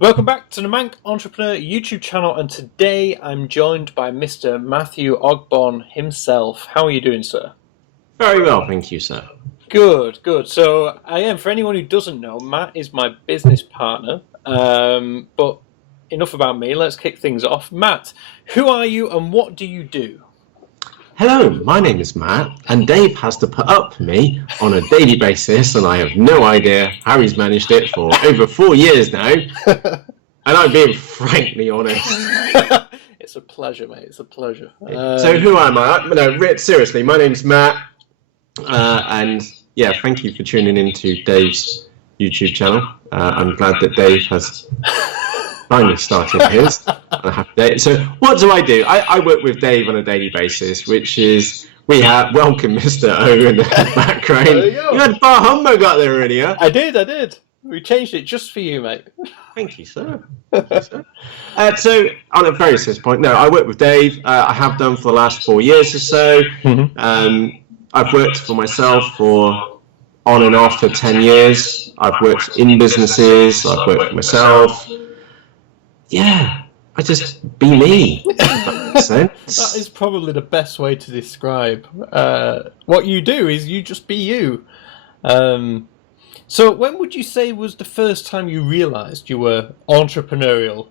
Welcome back to the Manc Entrepreneur YouTube channel, and today I'm joined by Mr. Matthew Ogborne himself. How are you doing, sir? Very well, thank you, sir. Good, good. So for anyone who doesn't know, Matt is my business partner. But enough about me, let's kick things off. Matt, who are you and what do you do? Hello, my name is Matt, and Dave has to put up for me on a daily basis, and I have no idea how he's managed it for over 4 years now. And I'm being frankly honest. It's a pleasure, mate. It's a pleasure. So who am I? No, seriously, my name's Matt, and yeah, thank you for tuning into Dave's YouTube channel. I'm glad that Dave has finally started his. So what do? I work with Dave on a daily basis, which is we have welcome Mr. O in the background. There you go. You had bar humbug out there earlier. I did. We changed it just for you, mate. Thank you, sir. So on a very serious point, no, I work with Dave. I have done for the last 4 years or so. I've worked for myself for on and off for 10 years. I've worked in businesses. I've worked for myself. Yeah, I just be me. If that makes sense. That is probably the best way to describe what you do. Is you just be you. So when would you say was the first time you realised you were entrepreneurial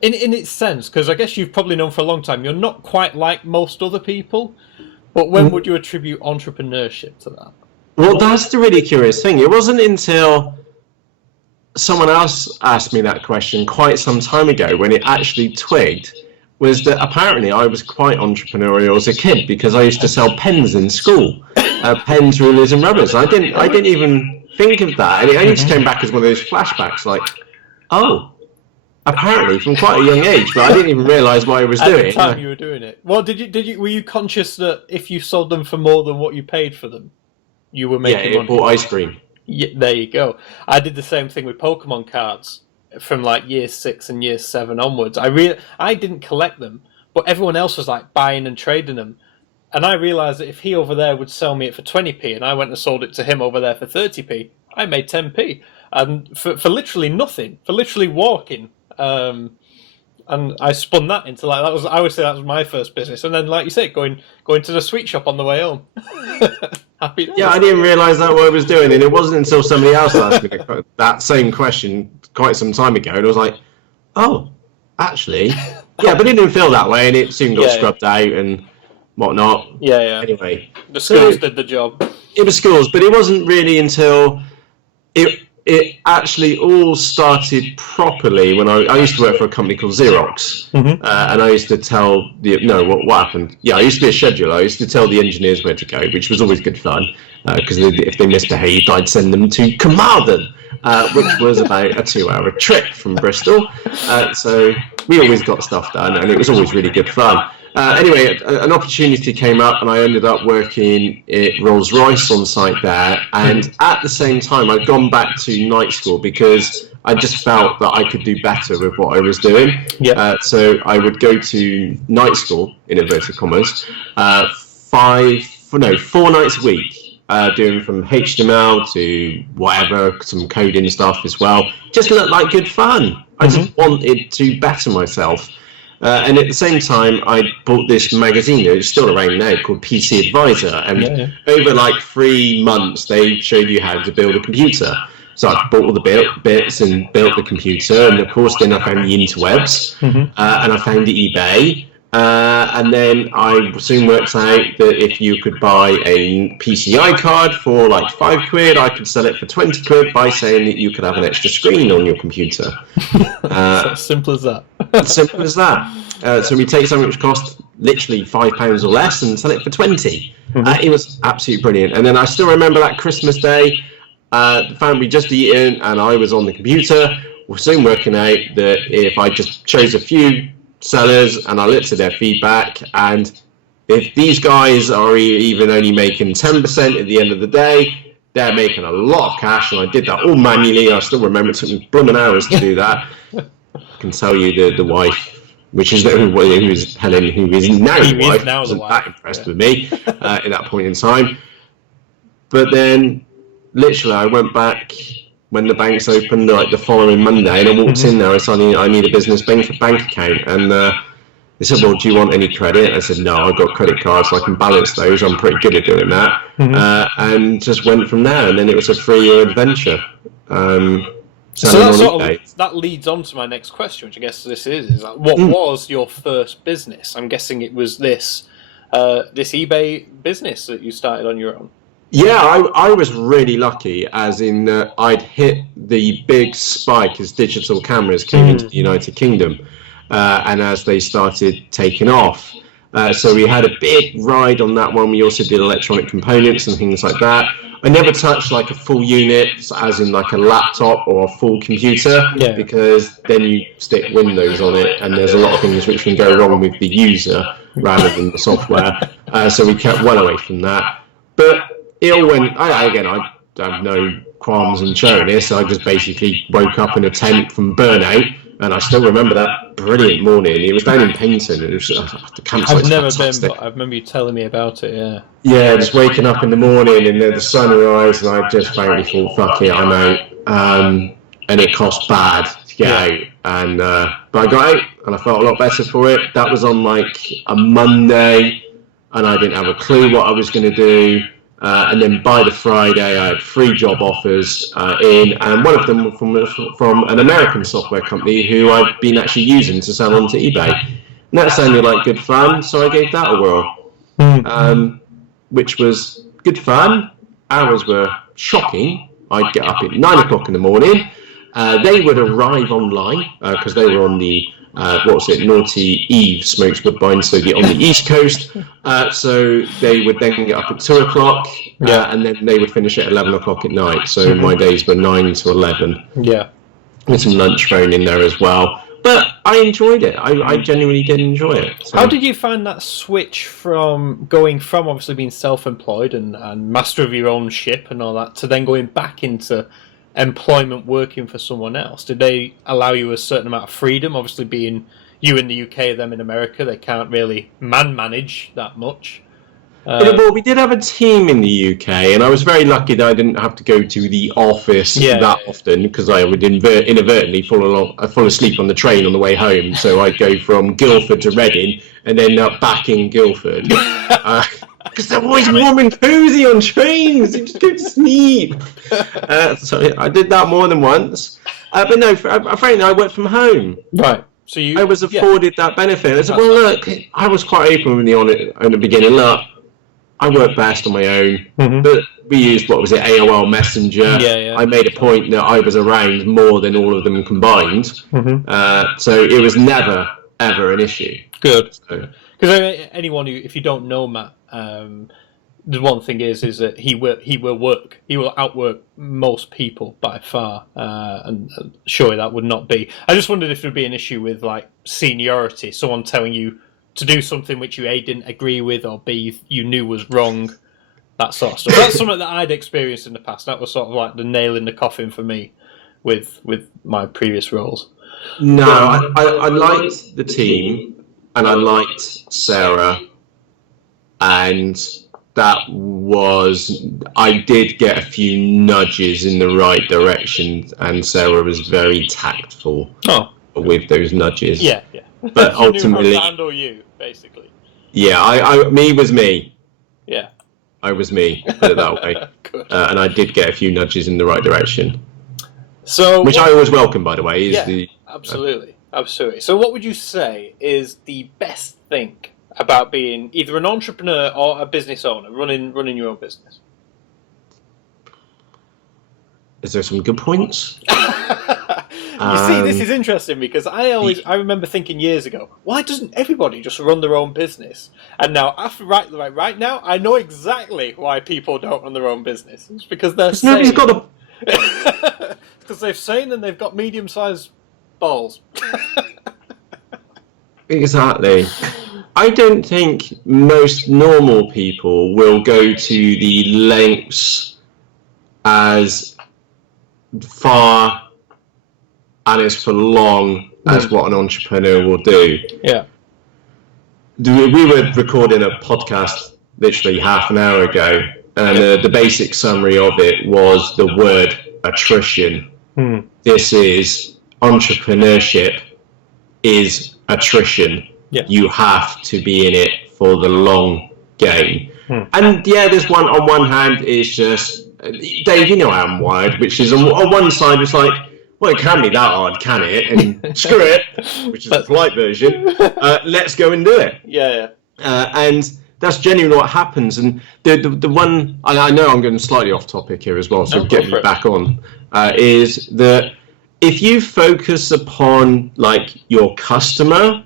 in its sense? Because I guess you've probably known for a long time. You're not quite like most other people, but when would you attribute entrepreneurship to that? Well, that's the really curious thing. It wasn't until someone else asked me that question quite some time ago when it actually twigged, was that apparently I was quite entrepreneurial as a kid because I used to sell pens in school, pens, rulers, and rubbers. I didn't even think of that, and it only just came back as one of those flashbacks, like, oh, apparently from quite a young age, but I didn't even realise what I was doing. At the time you were doing it. Well, were you conscious that if you sold them for more than what you paid for them, you were making money? Yeah, bought ice cream. Yeah, there you go. I did the same thing with Pokemon cards from like year 6 and year 7 onwards. I didn't collect them, but everyone else was like buying and trading them. And I realised that if he over there would sell me it for 20p and I went and sold it to him over there for 30p, I made 10p. And for literally nothing, for literally walking. And I spun that into like, I would say that was my first business. And then, like you say, going to the sweet shop on the way home. Happy days. Yeah, I didn't realise that what I was doing, and it wasn't until somebody else asked me that same question quite some time ago, and I was like, oh, actually, yeah, but it didn't feel that way, and it soon got scrubbed out and whatnot. Yeah. Anyway, the schools did the job. It was schools, but it wasn't really until it actually all started properly when I used to work for a company called Xerox, and I used to tell what happened. Yeah, I used to be a scheduler. I used to tell the engineers where to go, which was always good fun, because if they misbehaved, I'd send them to Carmarthen, which was about a 2-hour trip from Bristol. So we always got stuff done, and it was always really good fun. Anyway, an opportunity came up, and I ended up working at Rolls-Royce on site there. And at the same time, I'd gone back to night school because I just felt that I could do better with what I was doing. So I would go to night school, in inverted commas, 4 nights a week, doing from HTML to whatever, some coding stuff as well. Just looked like good fun. I just wanted to better myself. And at the same time, I bought this magazine, it's still around now, called PC Advisor. And over like 3 months, they showed you how to build a computer. So I bought all the bits and built the computer. And of course, then I found the interwebs, and I found the eBay. And then I soon worked out that if you could buy a PCI card for like £5, I could sell it for 20 quid by saying that you could have an extra screen on your computer. So simple as that. Simple as that. So we take something which cost literally £5 or less and sell it for 20. It was absolutely brilliant. And then I still remember that Christmas day, the family just eaten and I was on the computer. We're soon working out that if I just chose a few sellers and I looked at their feedback, and if these guys are even only making 10% at the end of the day, they're making a lot of cash. And I did that all manually. I still remember it took me blooming hours to do that. I can tell you the wife, which is who is Helen, who is now the wife, wasn't that impressed with me at that point in time. But then literally I went back when the banks opened like the following Monday, and I walked in there and said, I need a business bank account, and they said, well, do you want any credit? I said, no, I've got credit cards, so I can balance those. I'm pretty good at doing that. And just went from there, and then it was a 3-year adventure. So that leads on to my next question, which I guess this is like, what was your first business? I'm guessing it was this eBay business that you started on your own. Yeah, I was really lucky, as in I'd hit the big spike as digital cameras came into the United Kingdom, and as they started taking off. So we had a big ride on that one. We also did electronic components and things like that. I never touched like a full unit, as in like a laptop or a full computer, because then you stick Windows on it, and there's a lot of things which can go wrong with the user rather than the software. So we kept well away from that. But it all went. I have no qualms in sharing this. I just basically woke up in a tent from burnout, and I still remember that brilliant morning. It was down in Paynton. It was the campsite. I've never been, but I remember you telling me about it. Yeah. Yeah, just waking up in the morning and the sunrise, and I just frankly thought, "Fuck it, I'm out." And it cost bad to get out, and but I got out, and I felt a lot better for it. That was on like a Monday, and I didn't have a clue what I was going to do. And then by the Friday, I had 3 job offers in, and one of them from an American software company who I'd been actually using to sell onto eBay. And that sounded like good fun, so I gave that a whirl, which was good fun. Hours were shocking. I'd get up at 9 o'clock in the morning. They would arrive online because they were on the Naughty Eve Smokes Woodbine, so on the East Coast. So they would then get up at 2 o'clock, and then they would finish at 11 o'clock at night. So my days were 9 to 11. Yeah. With some lunch thrown in there as well. But I enjoyed it. I genuinely did enjoy it. So. How did you find that switch from going from obviously being self-employed and master of your own ship and all that to then going back into employment working for someone else? Did they allow you a certain amount of freedom? Obviously, being you in the UK, them in America, they can't really manage that much. Well, we did have a team in the UK, and I was very lucky that I didn't have to go to the office that often, because I would inadvertently fall asleep on the train on the way home. So I'd go from Guildford to Reading, and then back in Guildford. Because they're always warm and cozy on trains. You just go to sleep. So I did that more than once. But no, frankly, I worked from home. Right. So I was afforded that benefit. I said, well, look, I was quite open with you on it in the beginning. Look, I work best on my own. But we used, AOL Messenger. I made a point that I was around more than all of them combined. So it was never, ever an issue. Good. Because anyone who, if you don't know Matt, the one thing is that he will outwork most people by far, and surely that would not be. I just wondered if there would be an issue with like seniority, someone telling you to do something which you A, didn't agree with, or B, you knew was wrong, that sort of stuff. That's something that I'd experienced in the past. That was sort of like the nail in the coffin for me with my previous roles. No, I liked the team, and I liked Sarah, and I did get a few nudges in the right direction, and Sarah was very tactful with those nudges. Yeah. But ultimately, knew how to handle you, basically. Yeah, me was me. Yeah. I was me, put it that way. Good. And I did get a few nudges in the right direction. Which I always welcome, by the way. Absolutely. So what would you say is the best thing about being either an entrepreneur or a business owner, running your own business? Is there some good points? You see, this is interesting because I remember thinking years ago, why doesn't everybody just run their own business? And now, right now, I know exactly why people don't run their own business. It's because they're sane. Nobody's got a... because they're sane and they've got medium-sized balls. Exactly. I don't think most normal people will go to the lengths as far and as for long as what an entrepreneur will do. Yeah. We were recording a podcast literally half an hour ago, and the basic summary of it was the word attrition. This is entrepreneurship is attrition. Yeah. You have to be in it for the long game. And yeah, there's on one hand, it's just, Dave, you know how I'm wired, which is on one side, it's like, well, it can't be that hard, can it? And screw it, which is the polite version. Let's go and do it. Yeah. And that's genuinely what happens. And the one, I know I'm going slightly off topic here as well, so get me back on, is that if you focus upon like your customer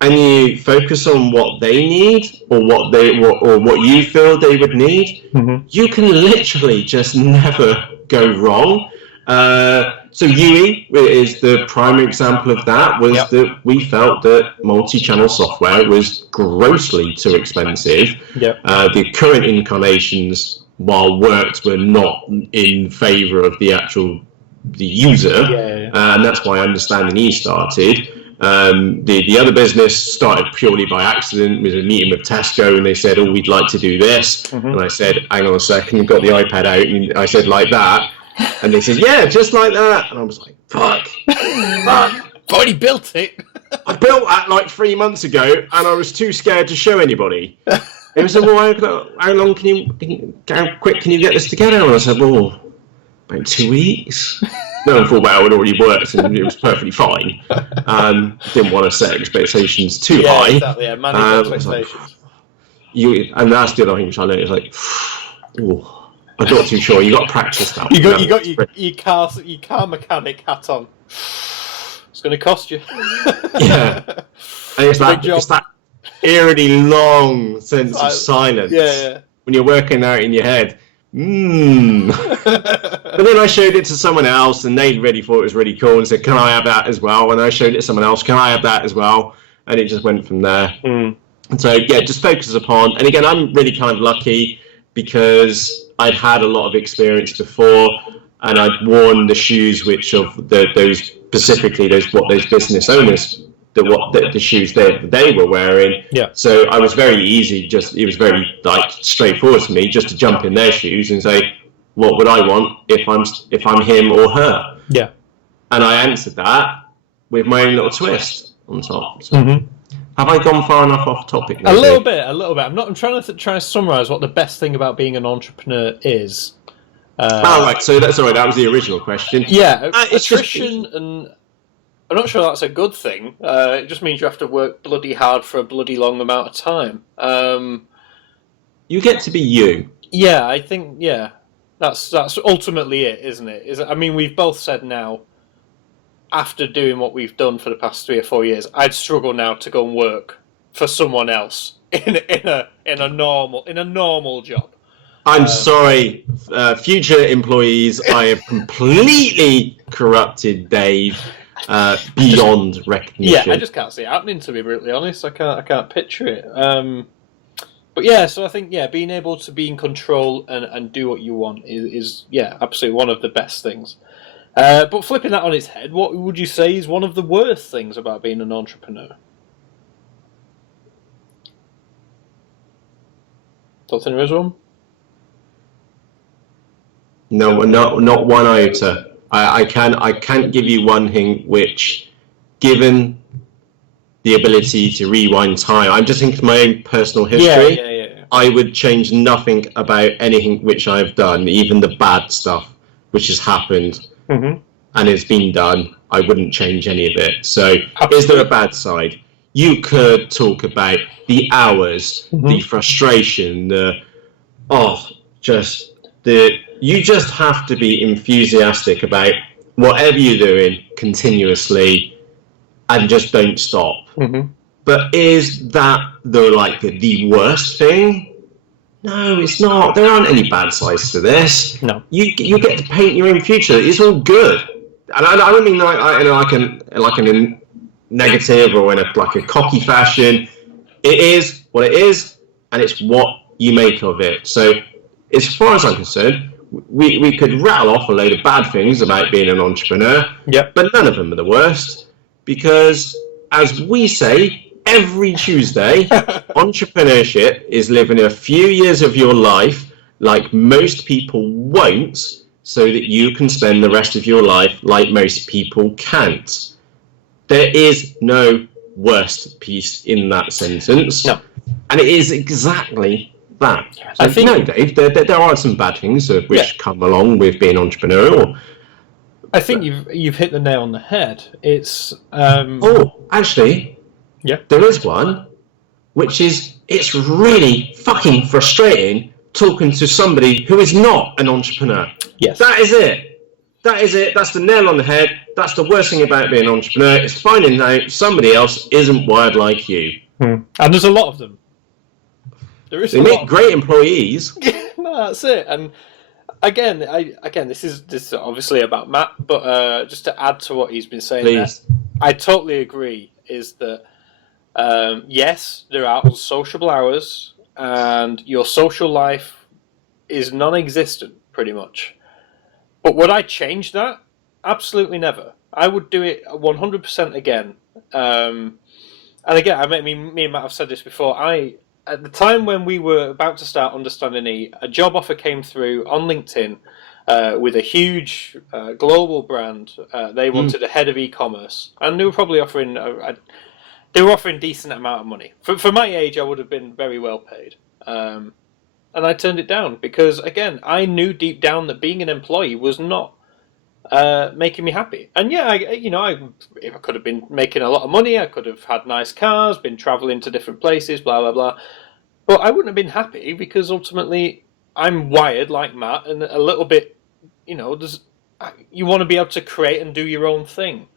and you focus on what they need or what you feel they would need, you can literally just never go wrong. So UE is the primary example of that, was that we felt that multi-channel software was grossly too expensive. The current incarnations, while worked, were not in favour of the user, and that's why Understanding E started. The other business started purely by accident. It was a meeting with Tesco, and they said, "Oh, we'd like to do this," and I said, "Hang on a second," and got the iPad out, and I said, "Like that." And they said, "Yeah, just like that." And I was like, fuck. I've already built it. I built that like 3 months ago, and I was too scared to show anybody. They said, "Well, how quick can you get this together?" And I said, "Well, about 2 weeks." No, full well, it already worked, and it was perfectly fine. Didn't want to set expectations too high. Exactly, yeah, manage expectations. And that's the other thing which I learned, is like, oh, I'm not too sure. You got to practice that. You got your car mechanic hat on. It's going to cost you. Yeah, and it's that eerily long sense of silence. Yeah. When you're working out in your head. But then I showed it to someone else, and they really thought it was really cool, and said, "Can I have that as well?" And I showed it to someone else, "Can I have that as well?" And it just went from there. And so yeah, just focus upon. And again, I'm really kind of lucky because I'd had a lot of experience before, and I'd worn the shoes which of those specifically those business owners, the shoes they were wearing. So I was very easy. It was very like straightforward to me just to jump in their shoes and say, what would I want if I'm him or her? Yeah. And I answered that with my own little twist on top. So have I gone far enough off topic? A little bit. I'm trying to summarise what the best thing about being an entrepreneur is. Right. So that was the original question. Yeah. Attrition and. I'm not sure that's a good thing. It just means you have to work bloody hard for a bloody long amount of time. You get to be you. Yeah, I think, that's ultimately it, isn't it? I mean, we've both said now, after doing what we've done for the past 3 or 4 years, I'd struggle now to go and work for someone else in a normal job. I'm sorry, future employees. I have completely corrupted Dave. Beyond recognition. Yeah, I just can't see it happening, to be brutally honest. I can't picture it. But yeah, so I think being able to be in control and do what you want is absolutely one of the best things. But flipping that on its head, what would you say is one of the worst things about being an entrepreneur? Don't think there is one? No, not one iota. I can't give you one thing which, given the ability to rewind time, I'm just thinking of my own personal history. Yeah. I would change nothing about anything which I've done, even the bad stuff which has happened and has been done. I wouldn't change any of it. So, is there a bad side? You could talk about the hours, the frustration, you just have to be enthusiastic about whatever you're doing continuously and just don't stop. But is that the worst thing? No, it's not. There aren't any bad sides to this. No. You get to paint your own future. It's all good. And I don't mean like in negative or in a cocky fashion. It is what it is, and it's what you make of it. So as far as I'm concerned, we could rattle off a load of bad things about being an entrepreneur, but none of them are the worst, because as we say every Tuesday, entrepreneurship is living a few years of your life like most people won't, so that you can spend the rest of your life like most people can't. There is no worst piece in that sentence. No. And it is exactly that. So, I think, no, Dave, there are some bad things which come along with being entrepreneurial. I think you've hit the nail on the head. It's actually, yeah, there is one, which is it's really fucking frustrating talking to somebody who is not an entrepreneur. Yes, that is it. That is it. That's the nail on the head. That's the worst thing about being an entrepreneur. It's finding out somebody else isn't wired like you. And there's a lot of them. They make great employees. No, that's it. And again, this is obviously about Matt, but just to add to what he's been saying, Please. I totally agree. Is that yes, there are unsociable hours, and your social life is non-existent, pretty much. But would I change that? Absolutely never. I would do it 100% again. And again, me and Matt have said this before. At the time when we were about to start Understanding E, a job offer came through on LinkedIn with a huge global brand. They wanted a head of e-commerce, and they were probably offering a decent amount of money. For my age, I would have been very well paid. And I turned it down because, again, I knew deep down that being an employee was not making me happy. And yeah, I could have been making a lot of money. I could have had nice cars, been traveling to different places, blah blah blah. But I wouldn't have been happy because ultimately I'm wired like Matt, and a little bit, you want to be able to create and do your own thing.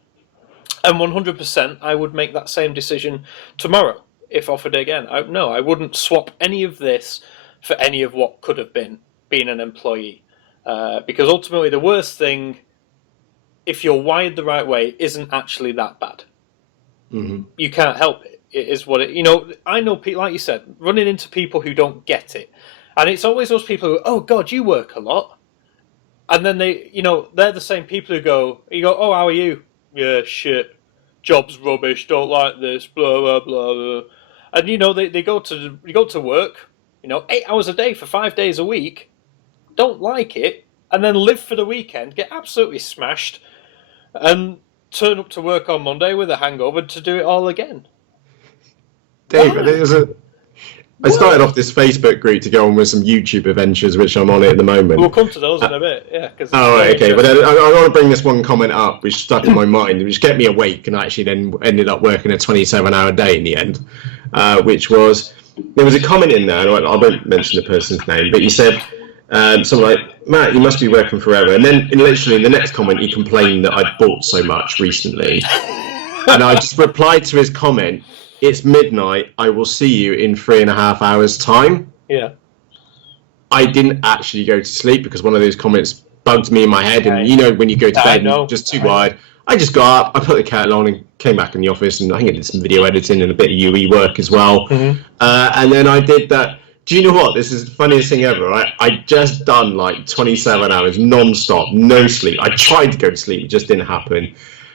And 100%, I would make that same decision tomorrow if offered again. I wouldn't swap any of this for any of what could have been being an employee. Because ultimately the worst thing, if you're wired the right way, isn't actually that bad. Mm-hmm. You can't help it. It is what it... I know people, like you said, running into people who don't get it. And it's always those people who, oh, God, you work a lot. And then they're the same people who go, oh, how are you? Yeah, shit. Job's rubbish, don't like this, blah, blah, blah, blah. And, they go to work, 8 hours a day for 5 days a week, don't like it, and then live for the weekend, get absolutely smashed, and turn up to work on Monday with a hangover to do it all again. David, I started off this Facebook group to go on with some YouTube adventures, which I'm on at the moment. We'll come to those in a bit, yeah. Right, okay. But I want to bring this one comment up, which stuck in my mind, which kept me awake, and I actually then ended up working a 27-hour day in the end, which was, there was a comment in there, and I won't mention the person's name, but he said, something like, Matt, you must be working forever. And then literally in the next comment, he complained that I'd bought so much recently. And I just replied to his comment, it's midnight, I will see you in 3.5 hours time. Yeah. I didn't actually go to sleep because one of those comments bugged me in my head. And when you go to bed and you're just too wired, I just got up, I put the kettle on and came back in the office, and I think I did some video editing and a bit of UE work as well. Mm-hmm. And then I did that. Do you know what? This is the funniest thing ever, right? I just done like 27 hours non-stop, no sleep. I tried to go to sleep, it just didn't happen.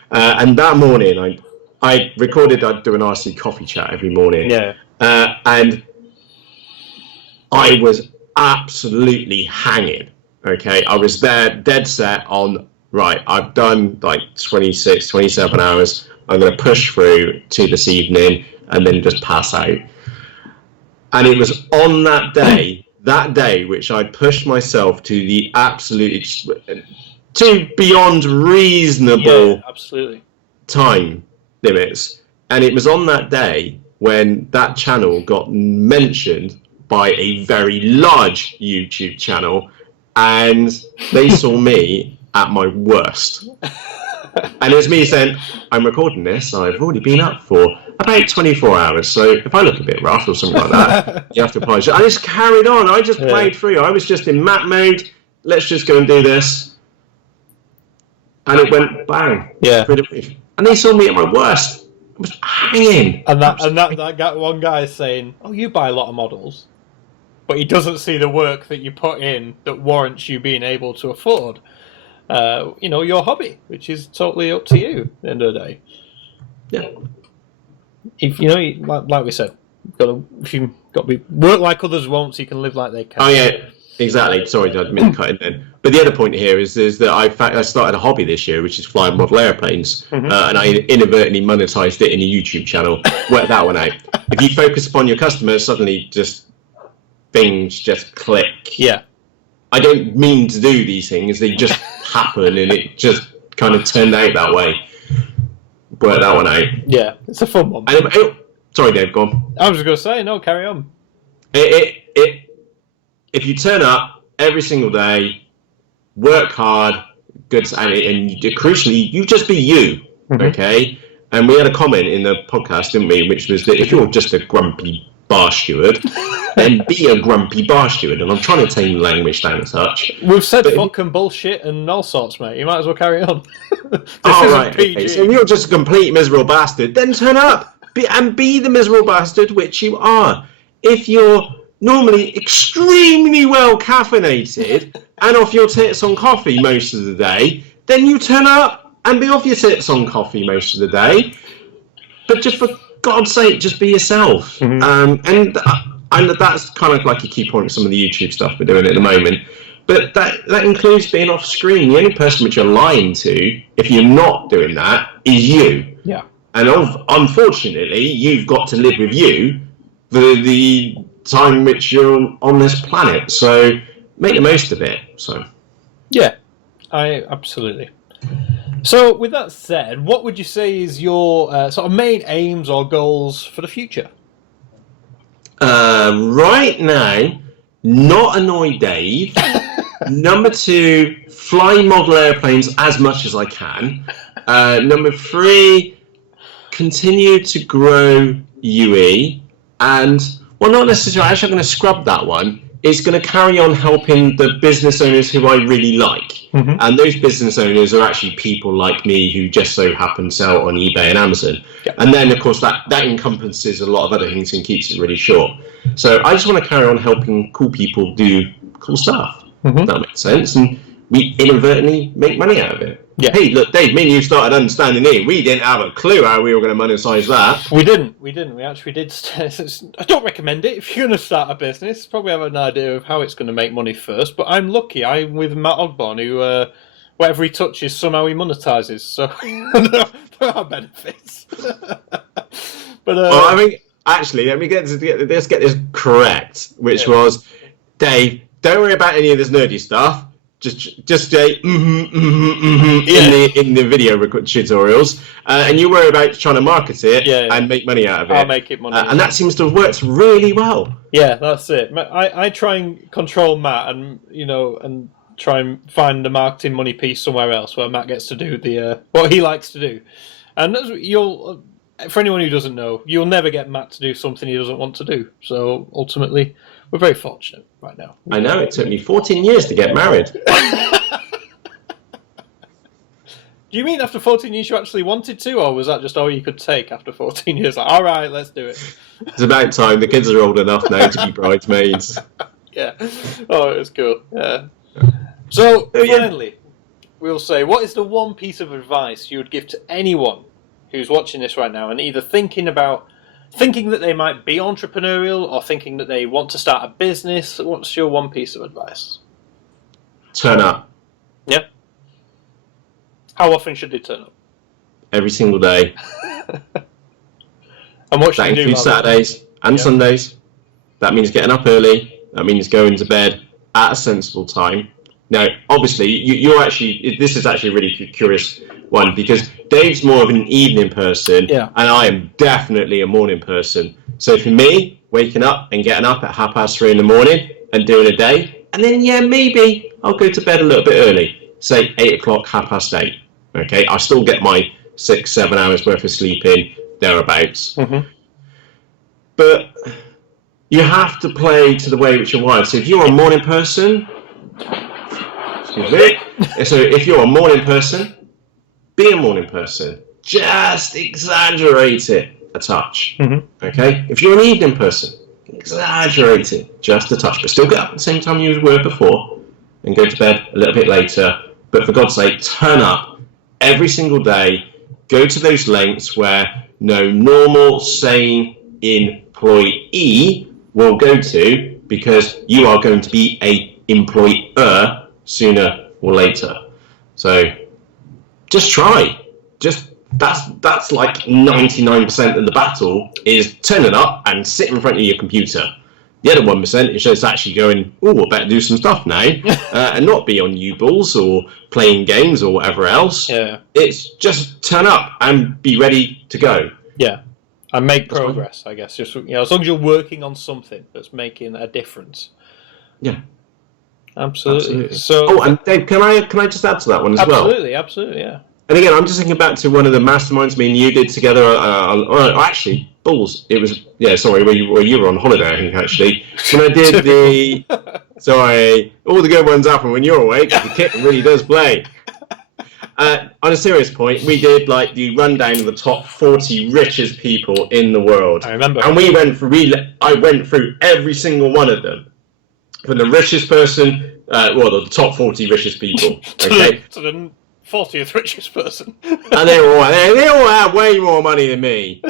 And that morning, I recorded I'd do an RC coffee chat every morning. Yeah. And I was absolutely hanging, okay? I was there dead set on, right, I've done like 26, 27 hours. I'm going to push through to this evening and then just pass out. And it was on that day, which I pushed myself to the absolute, to beyond reasonable time limits. And it was on that day when that channel got mentioned by a very large YouTube channel, and they saw me at my worst. And it was me saying, I'm recording this, I've already been up for about 24 hours, so if I look a bit rough or something like that, you have to apologise. I just carried on, I just played through. I was just in Matt mode, let's just go and do this. And it went bang. Yeah. And they saw me at my worst. I was hanging. And that one guy is saying, oh, you buy a lot of models, but he doesn't see the work that you put in that warrants you being able to afford your hobby, which is totally up to you at the end of the day. Yeah. If like we said, you've got to be work like others won't, so you can live like they can. Oh yeah. Exactly. Sorry, I didn't mean to cut in then. But the other point here is that I started a hobby this year, which is flying model airplanes, and I inadvertently monetized it in a YouTube channel. Work that one out. If you focus upon your customers, suddenly just things just click. Yeah. I don't mean to do these things; they just happen, and it just kind of turned out that way. Work that one out. Yeah, it's a fun one. Sorry, Dave. Go on. I was just going to say, no, carry on. If you turn up every single day, work hard, and crucially, you just be you, okay? And we had a comment in the podcast, didn't we, which was that if you're just a grumpy bar steward, then be a grumpy bar steward. And I'm trying to tame language down a touch. We've said fucking bullshit and all sorts, mate. You might as well carry on. Right. Okay. So if you're just a complete miserable bastard, then turn up and be the miserable bastard which you are. If you're normally extremely well caffeinated and off your tits on coffee most of the day, then you turn up and be off your tits on coffee most of the day. But just for God's sake, just be yourself. And that's kind of like a key point of some of the YouTube stuff we're doing at the moment. But that includes being off screen. The only person which you're lying to, if you're not doing that, is you. Yeah. And unfortunately, you've got to live with you for the time which you're on this planet. So make the most of it. So. Yeah, absolutely. So with that said, what would you say is your sort of main aims or goals for the future? Right now, not annoy Dave. Number 2, fly model airplanes as much as I can. Number 3, continue to grow UE. And, well, not necessarily, actually I'm going to scrub that one. It's going to carry on helping the business owners who I really like. And those business owners are actually people like me who just so happen to sell on eBay and Amazon. Yep. And then, of course, that encompasses a lot of other things and keeps it really short. So I just want to carry on helping cool people do cool stuff. That makes sense. And we inadvertently make money out of it. Yeah. Hey, look, Dave, me and you started understanding it. We didn't have a clue how we were going to monetize that. We didn't. We actually did. I don't recommend it. If you're going to start a business, probably have an idea of how it's going to make money first. But I'm lucky. I'm with Matt Ogborne, who, whatever he touches, somehow he monetizes. So there are benefits. But well, I mean, actually, let's get this correct, which was, Dave, don't worry about any of this nerdy stuff. Just say in the video tutorials, and you worry about trying to market it and make money out of it. I'll make it money, and that seems to have worked really well. Yeah, that's it. I try and control Matt, and and try and find the marketing money piece somewhere else where Matt gets to do the what he likes to do. And for anyone who doesn't know, you'll never get Matt to do something he doesn't want to do. So ultimately, we're very fortunate right now. I know, it took me 14 years to get married. Do you mean after 14 years you actually wanted to, or was that just all you could take after 14 years? Like, all right, let's do it. It's about time. The kids are old enough now to be bridesmaids. Yeah. Oh, it was cool. Yeah. So, finally, we'll say, what is the one piece of advice you would give to anyone who's watching this right now and either thinking that they might be entrepreneurial or thinking that they want to start a business? What's your one piece of advice? Turn up. Yeah. How often should they turn up? Every single day. And what should that you do? includes Saturdays and Sundays. That means getting up early. That means going to bed at a sensible time. Now, obviously, you're actually. This is actually a really curious one because Dave's more of an evening person, and I am definitely a morning person. So for me, waking up and getting up at 3:30 in the morning and doing a day, and then maybe I'll go to bed a little bit early, say 8 o'clock, 8:30. Okay, I still get my 6-7 hours worth of sleep in thereabouts. But you have to play to the way which you're wired. So if you're a morning person, excuse me. So if you're a morning person, be a morning person. Just exaggerate it a touch. Okay? If you're an evening person, exaggerate it just a touch. But still get up at the same time you were before and go to bed a little bit later. But for God's sake, turn up every single day. Go to those lengths where no normal, sane employee will go to because you are going to be a employer sooner or later. So just try. Just that's like 99% of the battle is turning up and sitting in front of your computer. The other 1% is just actually going, oh, I better do some stuff now, and not be on U-balls or playing games or whatever else. Yeah. It's just turn up and be ready to go. Yeah. And make progress, I guess. Just, as long as you're working on something that's making a difference. Yeah. Absolutely. So, and Dave, can I just add to that one as well? Absolutely, yeah. And again, I'm just thinking back to one of the masterminds me and you did together. Actually, Balls. It was where you were on holiday, I think. Actually, when I did all the good ones happen when you're awake. The kitten really does play. On a serious point, we did like the rundown of the top 40 richest people in the world. I remember. And I went through every single one of them, from the richest person, the top 40 richest people. Okay. To the 40th richest person. And they all had way more money than me.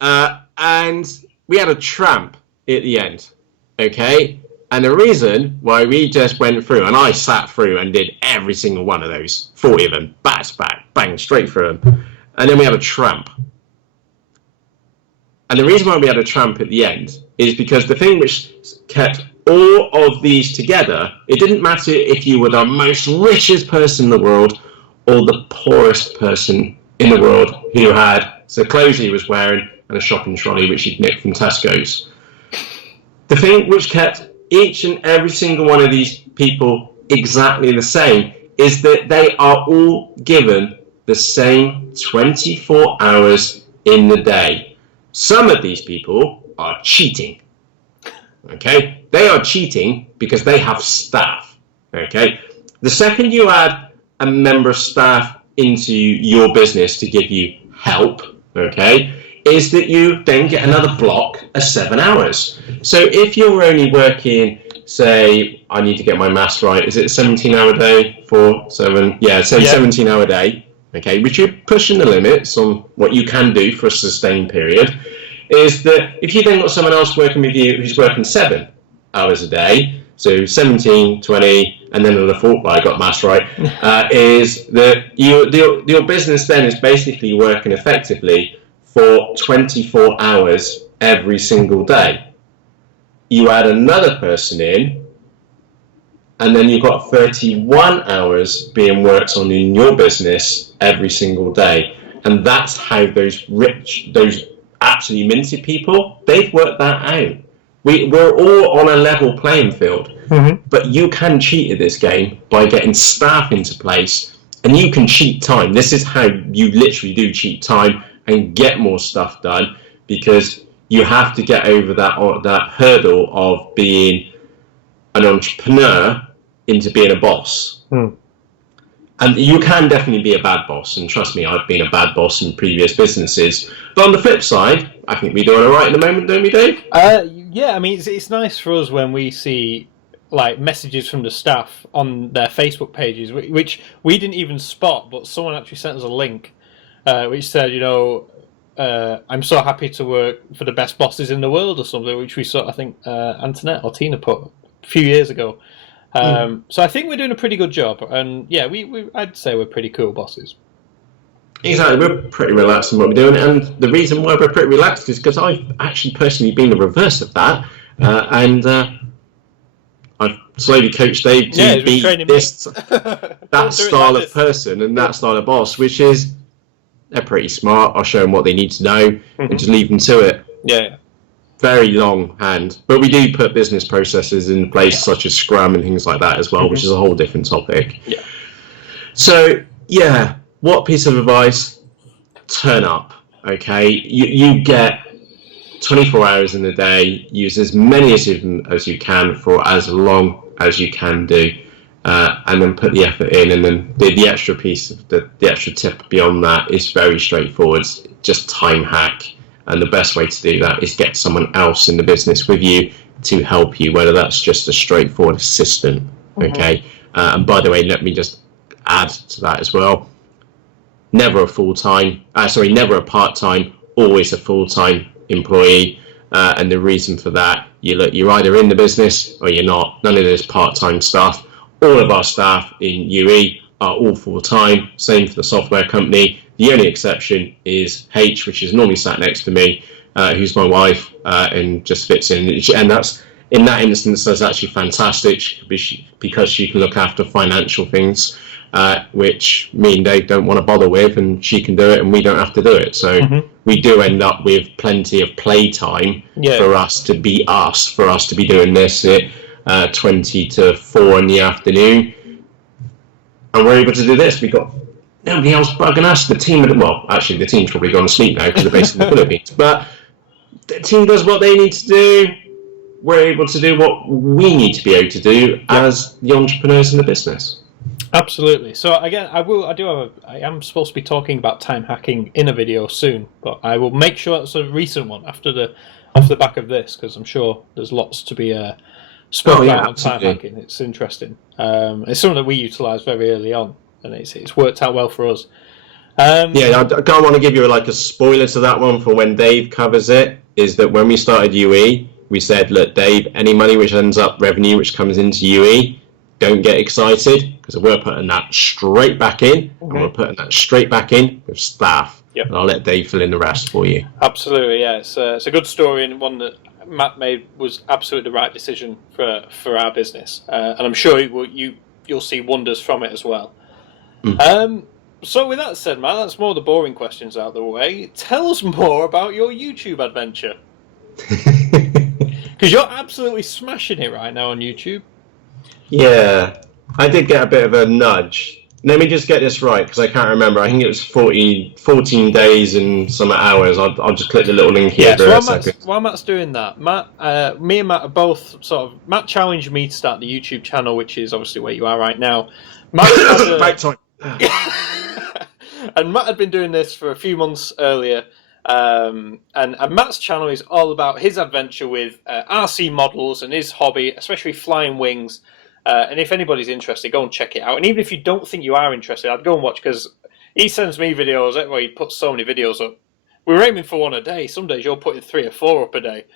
And we had a tramp at the end. Okay? And the reason why we just went through, and I sat through and did every single one of those, 40 of them, back to back, bang, straight through them. And then we had a tramp. And the reason why we had a tramp at the end is because the thing which kept all of these together, it didn't matter if you were the most richest person in the world or the poorest person in the world who had the clothes he was wearing and a shopping trolley which he'd nicked from Tesco's. The thing which kept each and every single one of these people exactly the same is that they are all given the same 24 hours in the day. Some of these people are cheating. Okay? They are cheating because they have staff. Okay? The second you add a member of staff into your business to give you help, okay, is that you then get another block of 7 hours. So if you're only working, say, I need to get my maths right, is it a 17-hour day? 17-hour day, okay, which you're pushing the limits on what you can do for a sustained period, is that if you then got someone else working with you who's working 7 hours a day, so 17, 20, and then another 4, I got maths right, is that your business then is basically working effectively for 24 hours every single day. You add another person in, and then you've got 31 hours being worked on in your business every single day. And that's how those absolutely minted people, they've worked that out. We're all on a level playing field, but you can cheat at this game by getting staff into place, and you can cheat time. This is how you literally do cheat time and get more stuff done, because you have to get over that hurdle of being an entrepreneur into being a boss. And you can definitely be a bad boss, and trust me, I've been a bad boss in previous businesses. But on the flip side, I think we're doing all right at the moment, don't we, Dave? Yeah, I mean, it's nice for us when we see like messages from the staff on their Facebook pages, which we didn't even spot, but someone actually sent us a link, which said, I'm so happy to work for the best bosses in the world or something, which we saw, I think, Antoinette or Tina put a few years ago. So I think we're doing a pretty good job, and yeah, I'd say we're pretty cool bosses. Exactly, we're pretty relaxed in what we're doing, and the reason why we're pretty relaxed is because I've actually personally been the reverse of that, and I've slowly coached Dave to be that style of person and that style of boss, which is they're pretty smart. I'll show them what they need to know and just leave them to it. Yeah. Very long hand, but we do put business processes in place such as Scrum and things like that as well, which is a whole different topic. Yeah. So yeah, what piece of advice? Turn up. Okay, you get 24 hours in the day. Use as many as you can for as long as you can do, and then put the effort in. And then the extra piece of the extra tip beyond that is very straightforward. Just time hack. And the best way to do that is get someone else in the business with you to help you, whether that's just a straightforward assistant, okay? And by the way, let me just add to that as well. Never a part-time, always a full-time employee. And the reason for that you're either in the business or you're not. None of this part-time stuff. All of our staff in UE are all full-time. Same for the software company. The only exception is H, which is normally sat next to me, who's my wife, and just fits in. And that's, in that instance, that's actually fantastic because she can look after financial things, which me and Dave don't want to bother with, and she can do it and we don't have to do it. So we do end up with plenty of playtime for us to be doing this at 20 to 4 in the afternoon. And we're able to do this. We've got nobody else bugging us. The team, well, actually the team's probably gone to sleep now because they're based in the Philippines, but the team does what they need to do. We're able to do what we need to be able to do as the entrepreneurs in the business. Absolutely. So again, I am supposed to be talking about time hacking in a video soon, but I will make sure it's a recent one off the back of this, because I'm sure there's lots to be spoken about on time hacking. It's interesting. It's something that we utilised very early on, and it's worked out well for us. I don't want to give you a spoiler to that one for when Dave covers it. Is that when we started UE, we said, look, Dave, any money which ends up revenue which comes into UE, don't get excited, because we're putting that straight back in, and we're putting that straight back in with staff. And I'll let Dave fill in the rest for you. Absolutely, yeah. It's a good story, and one that Matt made was absolutely the right decision for our business, and I'm sure you'll see wonders from it as well. So with that said, Matt, that's more of the boring questions out of the way. Tell us more about your YouTube adventure, because you're absolutely smashing it right now on YouTube. Yeah, I did get a bit of a nudge. Let me just get this right, because I can't remember. I think it was 14 days and some hours. I'll just click the little link here. While Matt's doing that, me and Matt are both Matt challenged me to start the YouTube channel, which is obviously where you are right now. Back time. And Matt had been doing this for a few months earlier. And Matt's channel is all about his adventure with RC models and his hobby, especially flying wings. And if anybody's interested, go and check it out. And even if you don't think you are interested, I'd go and watch, because he sends me videos where he puts so many videos up. We're aiming for one a day. Some days you're putting 3 or 4 up a day.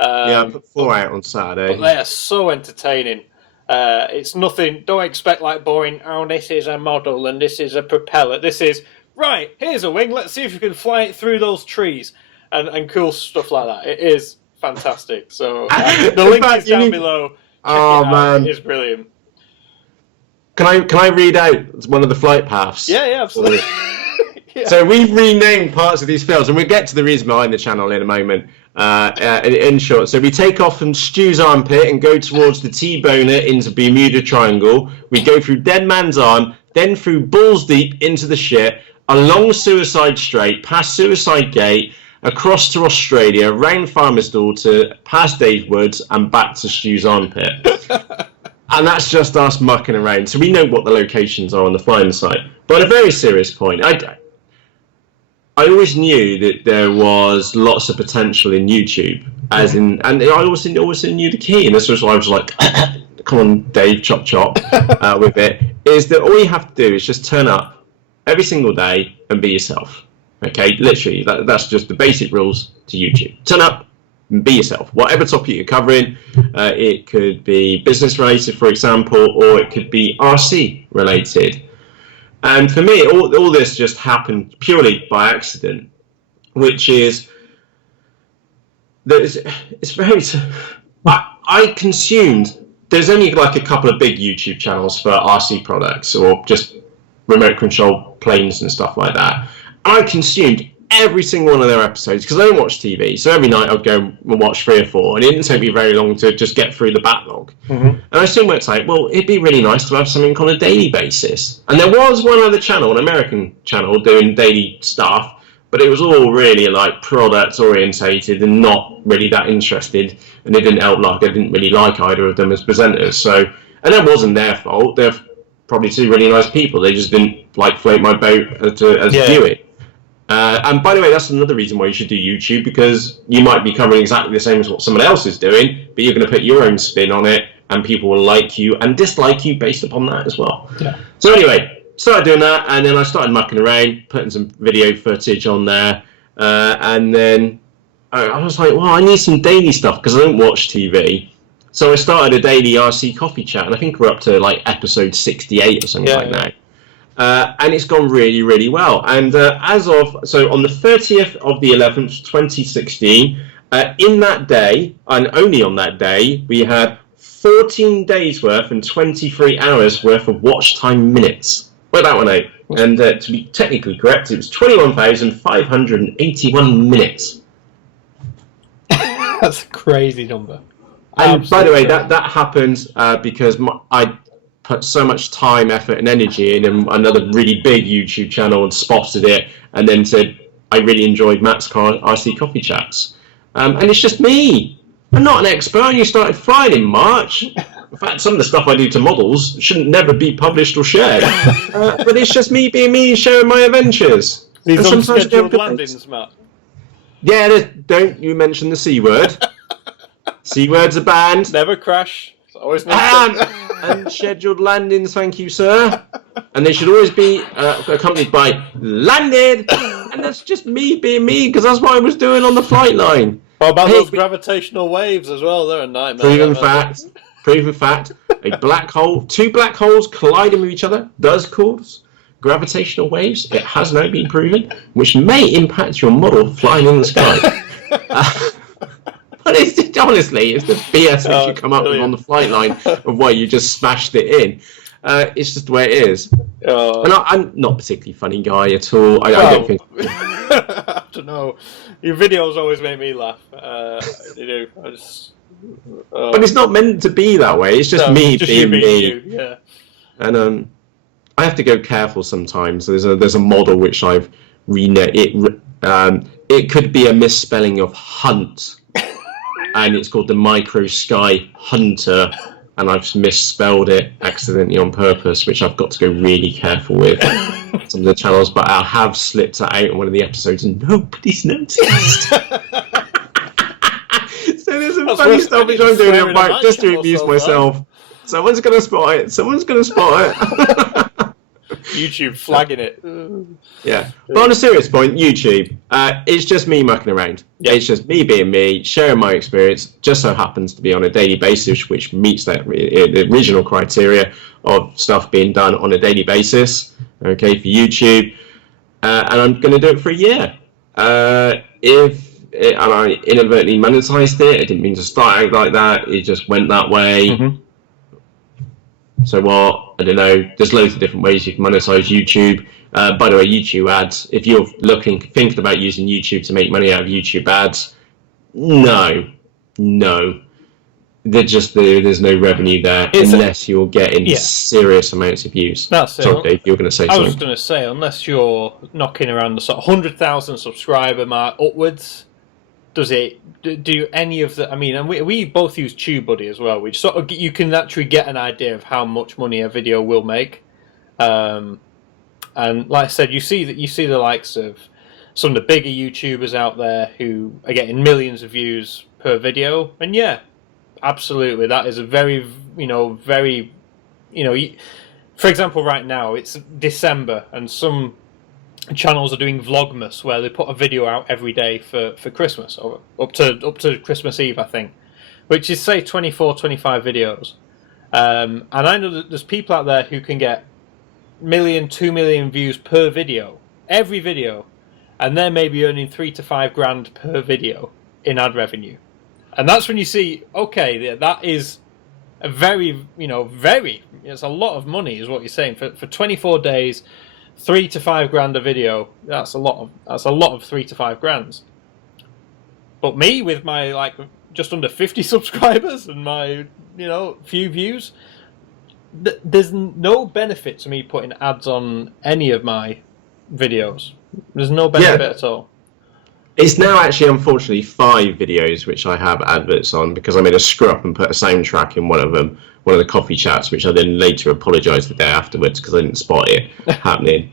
I put 4 out on Saturday. But they are so entertaining. It's nothing, don't expect boring, this is a model and this is a propeller. This is, right, here's a wing, let's see if you can fly it through those trees. And cool stuff like that. It is fantastic. So the link is down below. Man, it's brilliant. Can I read out one of the flight paths? Yeah, absolutely. Yeah. So we've renamed parts of these fields, and we'll get to the reason behind the channel in a moment. In short, so we take off from Stu's armpit and go towards the T-boner into Bermuda Triangle. We go through Dead Man's Arm, then through Balls Deep into the ship, along Suicide Strait, past Suicide Gate, across to Australia, round Farmer's Daughter, past Dave Woods, and back to Stu's armpit. And that's just us mucking around. So we know what the locations are on the flying site. But on a very serious point, I always knew that there was lots of potential in YouTube, and I also knew the key. And this was why I was like, come on, Dave, chop with it. Is that all you have to do is just turn up every single day and be yourself. Okay, literally, that's just the basic rules to YouTube. Turn up and be yourself. Whatever topic you're covering, it could be business related, for example, or it could be RC related. And for me, all this just happened purely by accident, which is that it's very. I consumed. There's only a couple of big YouTube channels for RC products or just remote control planes and stuff like that. I consumed every single one of their episodes because I don't watch TV. So every night I'd go and watch 3 or 4, and it didn't take me very long to just get through the backlog. And I soon worked out, well, it'd be really nice to have something on a daily basis. And there was one other channel, an American channel, doing daily stuff, but it was all really product orientated and not really that interested. And it didn't help. I didn't really like either of them as presenters. So, and that wasn't their fault. They're probably 2 really nice people. They just didn't float my boat as viewing. And by the way, that's another reason why you should do YouTube, because you might be covering exactly the same as what someone else is doing, but you're going to put your own spin on it, and people will like you and dislike you based upon that as well. Yeah. So anyway, started doing that, and then I started mucking around, putting some video footage on there, and then I was like, well, I need some daily stuff because I don't watch TV. So I started a daily RC coffee chat, and I think we're up to like episode 68 or something like that. And it's gone really, really well. And on the 30th of the 11th, 2016, in that day, and only on that day, we had 14 days worth and 23 hours worth of watch time minutes. Work that one out. And to be technically correct, it was 21,581 minutes. That's a crazy number. And by the way, that happened because I put so much time, effort, and energy in, and another really big YouTube channel and spotted it, and then said, I really enjoyed Matt's RC Coffee Chats. And it's just me. I'm not an expert. I only started flying in March. In fact, some of the stuff I do to models shouldn't never be published or shared. But it's just me being me, sharing my adventures. These unscheduled landings, Matt. Yeah, don't you mention the C word. C words are banned. Never crash. It's always unscheduled landings, thank you, sir. And they should always be accompanied by landed. And that's just me being me, because that's what I was doing on the flight line. What about those gravitational waves as well? They're a nightmare. Proven fact. A black hole, two black holes colliding with each other does cause gravitational waves. It has now been proven, which may impact your model flying in the sky. But it's just, honestly, it's the BS which you come up with on the flight line of why you just smashed it in. It's just the way it is. And I'm not a particularly funny guy at all. I don't think. I don't know. Your videos always make me laugh. They do. But it's not meant to be that way. It's just me being me. Yeah. And I have to go careful sometimes. There's a model which I've renamed. It could be a misspelling of hunt. And it's called the Micro Sky Hunter, and I've misspelled it accidentally on purpose, which I've got to go really careful with some of the channels, but I have slipped that out in one of the episodes and nobody's noticed. So there's some funny stuff which I'm doing about just to amuse myself. Someone's going to spot it. YouTube flagging it. Yeah. But on a serious point, YouTube, it's just me mucking around. Yeah. It's just me being me, sharing my experience, just so happens to be on a daily basis, which meets that the original criteria of stuff being done on a daily basis, okay, for YouTube. And I'm going to do it for a year. And I inadvertently monetized it. I didn't mean to start out like that. It just went that way. Mm-hmm. So what? I don't know. There's loads of different ways you can monetize YouTube. By the way, YouTube ads. If you're thinking about using YouTube to make money out of YouTube ads, no. There's no revenue there unless you're getting serious amounts of views. That's it. Sorry, Dave, you were going to say something. I was going to say, unless you're knocking around the sort of 100,000 subscriber mark upwards, does it do any of the? I mean, and we both use TubeBuddy as well, which sort of you can actually get an idea of how much money a video will make. And like I said, you see the likes of some of the bigger YouTubers out there who are getting millions of views per video, and yeah, absolutely, that is a very, for example, right now it's December, and some channels are doing Vlogmas, where they put a video out every day for Christmas, or up to Christmas Eve, I think, which is, say, 24, 25 videos. And I know that there's people out there who can get 1 million, 2 million views per video, every video, and they're maybe earning 3 to 5 grand per video in ad revenue. And that's when you see, okay, that is a it's a lot of money, is what you're saying. For 24 days, 3 to 5 grand a video, that's a lot of 3 to 5 grands. But me, with my just under 50 subscribers and my few views, there's no benefit to me putting ads on any of my videos. There's no benefit at all. It's now actually, unfortunately, 5 videos which I have adverts on, because I made a screw up and put a soundtrack in one of them, one of the coffee chats, which I then later apologised the day afterwards because I didn't spot it happening.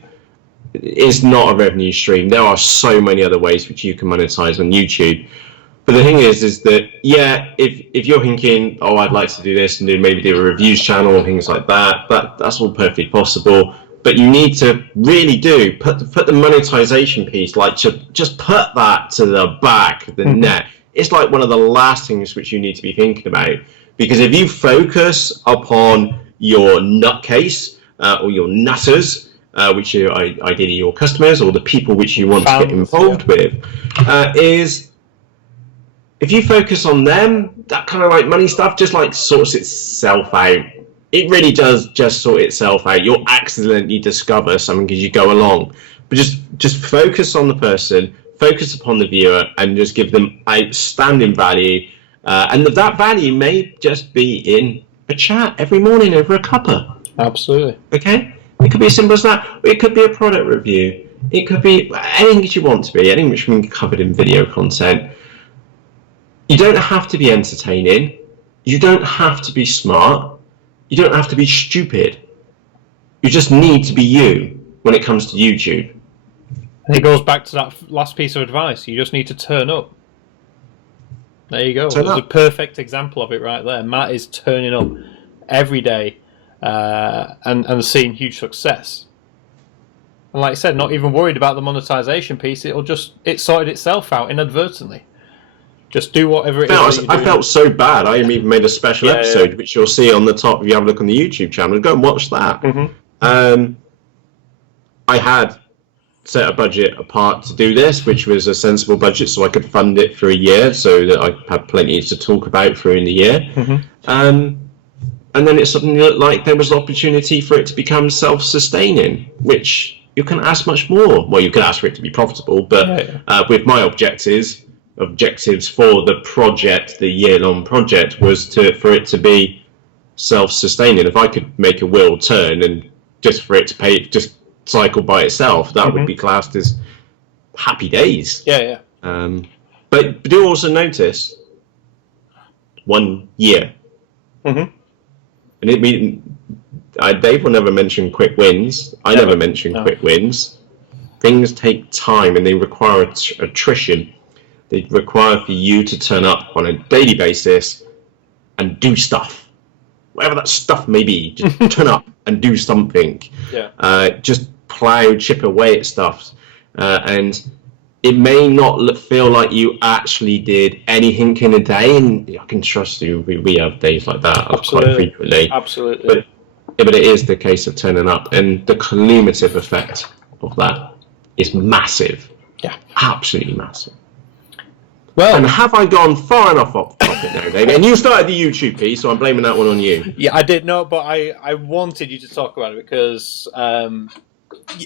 It's not a revenue stream. There are so many other ways which you can monetize on YouTube. But the thing is that, if you're thinking, oh, I'd like to do this and maybe do a reviews channel and things like that, that's all perfectly possible. but you need to really put the monetization piece, like just put that to the back of the net. It's like one of the last things which you need to be thinking about, because if you focus upon your nutcase or your nutters, which are ideally your customers or the people which you want to get involved with, is if you focus on them, that kind of like money stuff just like sorts itself out. It really does just sort itself out. You'll accidentally discover something as you go along, but just focus on the person, focus upon the viewer, and just give them outstanding value. And that value may just be in a chat every morning over a cuppa. Absolutely. Okay? It could be as simple as that. It could be a product review. It could be anything that you want to be, anything which can be covered in video content. You don't have to be entertaining. You don't have to be smart. You don't have to be stupid. You just need to be you when it comes to YouTube. And it goes back to that last piece of advice. You just need to turn up. There you go. There's a perfect example of it right there. Matt is turning up every day and seeing huge success. And like I said, not even worried about the monetization piece. It sorted itself out inadvertently. Just do whatever it is. I felt so bad. I even made a special episode, which you'll see on the top if you have a look on the YouTube channel. Go and watch that. I had set a budget apart to do this, which was a sensible budget, so I could fund it for a year, so that I had plenty to talk about through the year. And then it suddenly looked like there was an opportunity for it to become self-sustaining, which you can ask much more. Well, you can ask for it to be profitable, but with my objectives for the project, the year-long project, was for it to be self-sustaining. If I could make a wheel turn and just for it to pay, just cycle by itself, that would be classed as happy days. But do also notice 1 year. And Dave will never mention quick wins. I never mention quick wins. Things take time and they require attrition. They require for you to turn up on a daily basis and do stuff. Whatever that stuff may be, just turn up and do something. Just plow, chip away at stuff. And it may not feel like you actually did anything in a day, and I can trust you, we have days like that quite frequently. Absolutely. But it is the case of turning up, and the cumulative effect of that is massive. Absolutely massive. Well, and have I gone far enough off topic now, Dave? And you started the YouTube piece, so I'm blaming that one on you. Yeah, I did know, but I wanted you to talk about it because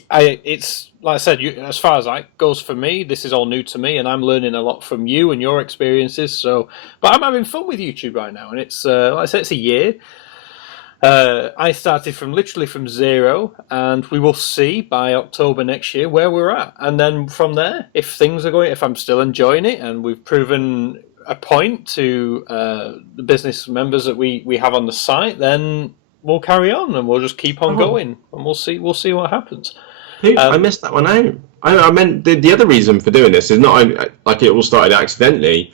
it's like I said, as far as it goes for me, this is all new to me, and I'm learning a lot from you and your experiences. So, but I'm having fun with YouTube right now, and it's like I said, it's a year. I started literally from zero, and we will see by October next year where we're at. And then from there, if I'm still enjoying it, and we've proven a point to the business members that we have on the site, then we'll carry on and we'll just keep on going, and we'll see what happens. I missed that one out. I meant the other reason for doing this is not like it all started accidentally.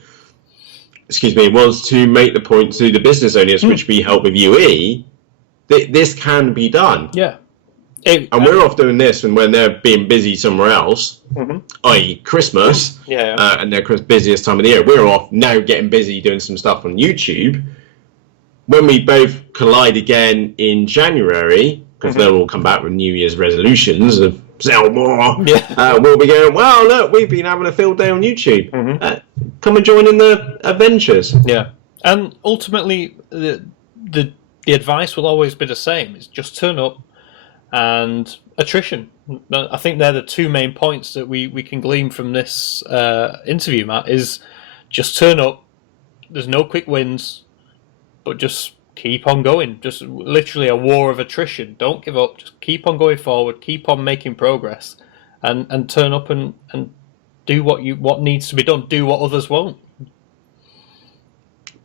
Was to make the point to the business owners, which we help with UE. This can be done. And we're off doing this, and when they're being busy somewhere else, i.e. Christmas, and their busiest time of the year, we're off now getting busy doing some stuff on YouTube. When we both collide again in January, because they'll all come back with New Year's resolutions of sell more, we'll be going, well, look, we've been having a field day on YouTube. Come and join in the adventures. And ultimately, the advice will always be the same. It's just turn up and attrition. I think they're the two main points that we can glean from this interview, Matt, is just turn up. There's no quick wins, but just keep on going. Just literally a war of attrition. Don't give up. Just keep on going forward. Keep on making progress, and turn up and do what needs to be done. Do what others won't.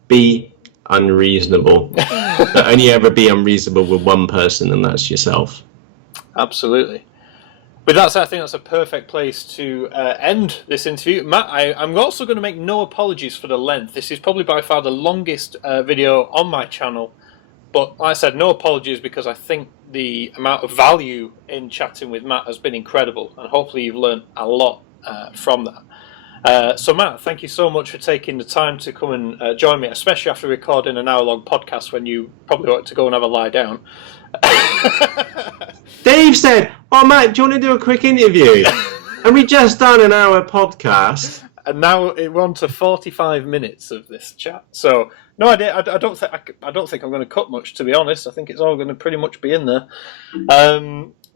Be unreasonable. But only ever be unreasonable with one person, and that's yourself. Absolutely. With that said, I think that's a perfect place to end this interview. Matt, I'm also going to make no apologies for the length. This is probably by far the longest video on my channel But like I said, no apologies, because I think the amount of value in chatting with Matt has been incredible, and hopefully you've learned a lot from that. So Matt, thank you so much for taking the time to come and join me, especially after recording an hour-long podcast when you probably want to go and have a lie down. Dave said, "Oh, Matt, do you want to do a quick interview?" And we just done an hour podcast. And now we're on to 45 minutes of this chat. So no, I don't think I'm going to cut much, to be honest. I think it's all going to pretty much be in there.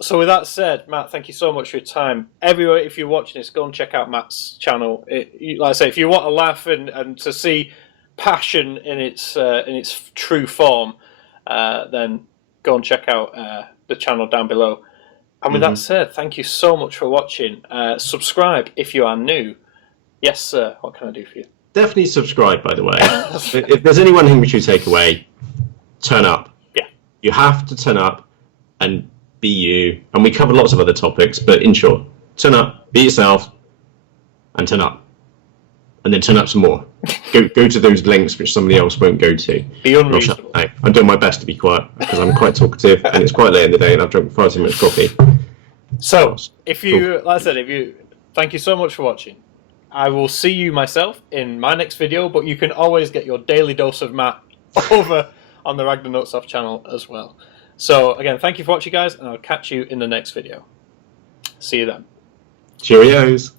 So with that said, Matt, thank you so much for your time. Everywhere, if you're watching this, go and check out Matt's channel. Like I say, if you want to laugh and to see passion in its true form, then go and check out the channel down below. And with that said, thank you so much for watching. Subscribe if you are new. Yes, sir. What can I do for you? Definitely subscribe, by the way. If there's any one thing which you take away, turn up. Yeah. You have to turn up and be you. And we covered lots of other topics, but in short, turn up, be yourself, and turn up. And then turn up some more. Go to those links which somebody else won't go to. Be unreasonable. I'm doing my best to be quiet because I'm quite talkative and it's quite late in the day and I've drunk far too much coffee. So, like I said, thank you so much for watching. I will see you myself in my next video, but you can always get your daily dose of Matt over on the Ragnar Nutsoff channel as well. So, again, thank you for watching, guys, and I'll catch you in the next video. See you then. Cheerios.